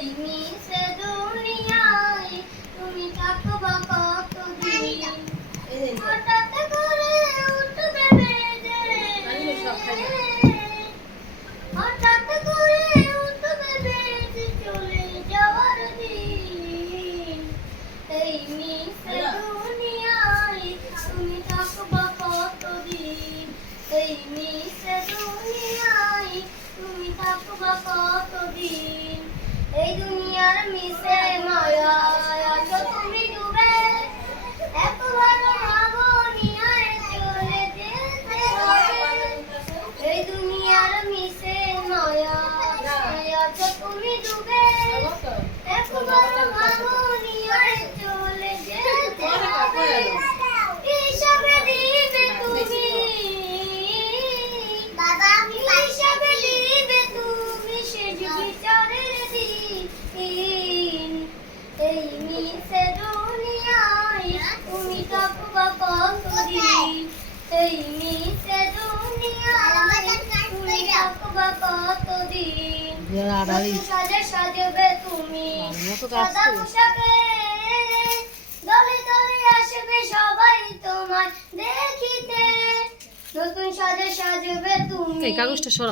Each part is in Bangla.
এই মিশে দুনিয়ায় তুমি থাকবা কতদিন হঠাৎ করে উঠবে বেজে হঠাৎ করে উঠবে বেজে চলে যাওয়ার দিন এই মিশে দুনিয়ায় তুমি থাকবা কতদিন এই মিশে দুনিয়ায় তুমি থাকবা কতদিন এই দুনিয়ার মিশে মায়া আছো তুমি ডুবে একবার ভাবো নিয়ে চলে যেতে হবে এই দুনিয়ার মিশে মায়া আছো তুমি ডুবে একবার ভাবো নিয়ে চলে যেতে হবে হিসাবে দিবে তুমি বাবা হিসাবে দিবে তুমি সে বিচারের দিন এই মিশে দুনিয়ায় তুমি থাকবা কতদিন এই মিশে দুনিয়ায় তুমি থাকবা কতদিন সাজে সাজবে তুমি সাদা পোশাকে দলে দলে আসবে সবাই তোমার দেখিতে নতুন সাজে সাজবে তুমি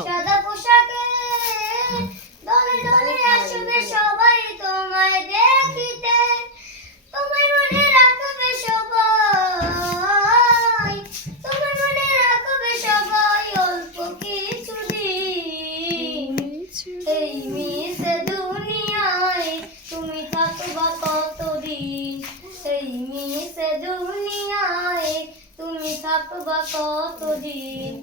সাদা পোশাকে দলে দলে আসবে সবাই তোমায় দেখিতে তোমায় মনে রাখবে সবাই তোমায় মনে রাখবে সবাই অল্প কিছুদিন এই মিশে দুনিয়ায় তুমি থাকবা কতদিন এই মিশে দুনিয়ায় তুমি থাকবা কতদিন।